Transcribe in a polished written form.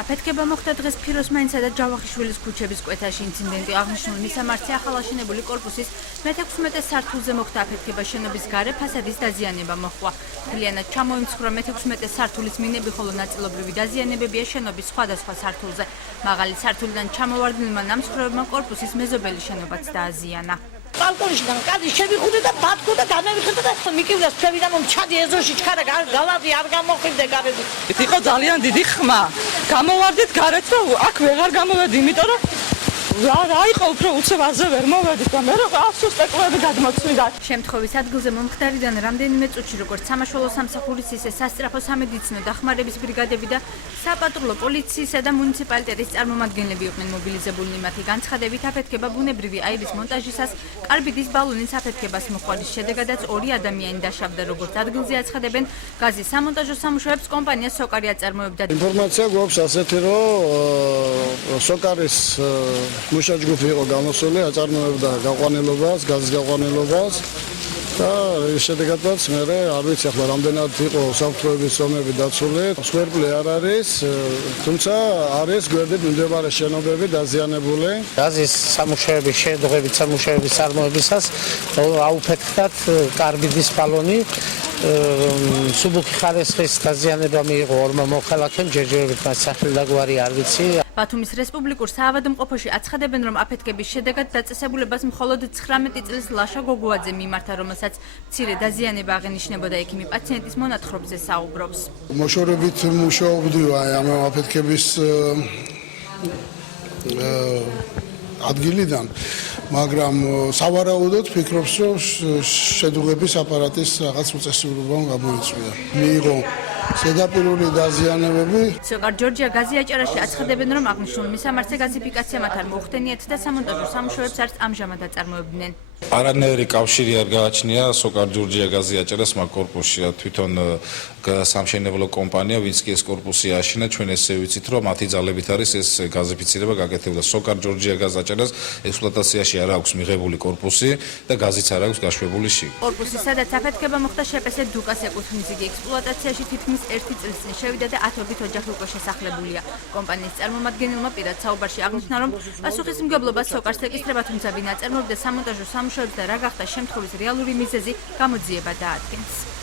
აფეთქება მოხდა დღეს ფიროსმანისა და ჯავახიშვილის ქუჩების კვეთაში. ინციდენტი აღნიშნული მისამართზე ახალაშენებული კორპუსის მე-16 სართულზე მოხდა აფეთქება. შენობის გარე ფასადის დაზიანება მოჰყვა. მთლიანად ჩამოიმცხრა მე-16 სართულის მინები, ხოლო ნაწილობრივი დაზიანებებია შენობის სხვადასხვა სართულზე. მაღალი სართულიდან ჩამოვარდნილმა ნამსხვრევებმა კორპუსის მეზობელი შენობაც დააზიანა. Balkonishdan qadri shevixude da patkoda damevixeda da mikivlas ფევიდან მომჩადი ეზოში ჩქარა გავადი არ გამოყიდე გარეთ. იყო ძალიან დიდი ხმა. გამოვარდით გარეთ და აქ ვეღარ გამოვედი, იმიტომ რომ რა იყო უფრო უცებაზე ვერ მოვედით და მე რა აფსოს სპეკლები გადმოცვიდა. შემთხვევის ადგილზე მომხდარიდან რამდენიმე წუთში როგორც სამაშველო სამსახურის ისე სასწრაფო სამედიცინო დახმარების ბრიგადები და საპატრულო პოლიციისა და მუნიციპალიტეტის წარმომადგენლები იყვნენ მობილიზებულნი. მათი განცხადებით აფეთქება ბუნებრივი აირის მონტაჟისას კარბიდის ბალონის აფეთქებას მოყვის შედეგადაც 2 ადამიანი დაშავდა. როგორც ადგილზე აცხადებენ, გაზის სამონტაჟო სამუშაოებს კომპანია სოკარი აწარმოებდა. ინფორმაცია გვაქვს ასეთი, რომ სოკარის მუშაჯგუფი იყო გამოსული, აწარმოებდა გაყვანილობას, გაზის გაყვანილობას და შედეგადაც მე არ ვიცი ახლა რამდენად იყო საფრთხეების ზომები დაცული. სკვერპლი არ არის, თუმცა არის გვერდით მდებარე შენობები დაზიანებული. გაზის სამუშაოების შედეგებით სამუშაოების წარმოებისას აუფეთქდათ კარბიდის ბალონი. სუბუქი ხარისხის დაზიანება მიიღო ორმა მოქალაქემ, ჯერჯერობით მას სახელი და გვარი არ ვიცი. ბათუმის რესპუბლიკურ საავადმყოფოში აცხადებენ, რომ აფეთქების შედეგად დაწესებულებას მხოლოდ 19 წლის ლაშა გოგუაძე მიმართა, რომელსაც მცირე დაზიანება აღენიშნებოდა. ექიმი პაციენტის მონათხრობზე საუბრობს. მოშორებით მუშაობდი ამ აფეთქების ადგილიდან, მაგრამ სავარაუდოდ ფიქრობს, რომ შედუღების აპარატის რაღაც უწესრიგობა გამოიწვია. მიიღო ზედაპირული დაზიანებები. სოკარ ჯორჯია გაზიაჭარაში აცხადებენ, რომ აღნიშნულ მისამართზე გაზიფიკაცია მათ არ მოხდენიათ და სამონტაჟო სამუშაოებს არც ამჟამად აწარმოებდნენ. არანაირი კავშირი არ გააჩნია სოკარ ჯორჯია გაზიაჭარას მაგ კორპუსში. თვითონ სამშენებლო კომპანია, ვინც კი ეს კორპუსი აშენა, ჩვენ ესე ვიცით, რომ მათი ძალებით არის ეს გაზიფიცირება გაკეთებული. სოკარ ჯორჯია გაზაჭარას ექსპლუატაციაში არ აქვს მიღებული კორპუსი და გაზიც არ აქვს გაშვებული შიგ. კორპუსი, სადაც აფეთქება მოხდა, შპს დუკას ეკუთვნის. იგი ექსპლუატაციაში თითქმის 1 წლის წინ შევიდა და ათობით ოჯახი უკვე შესახლებულია. კომპანიის წარმომადგენელმა პირად საუბარში აღნიშნა, რომ პასუხისმგებლობა სოკარს ეკისრება, თუმცა ვინ აწარმოებდა სამონტაჟო სამუშაოებს და რა გახდა შემთხვევის რეალური მიზეზი, გამოძიება დაადგენს.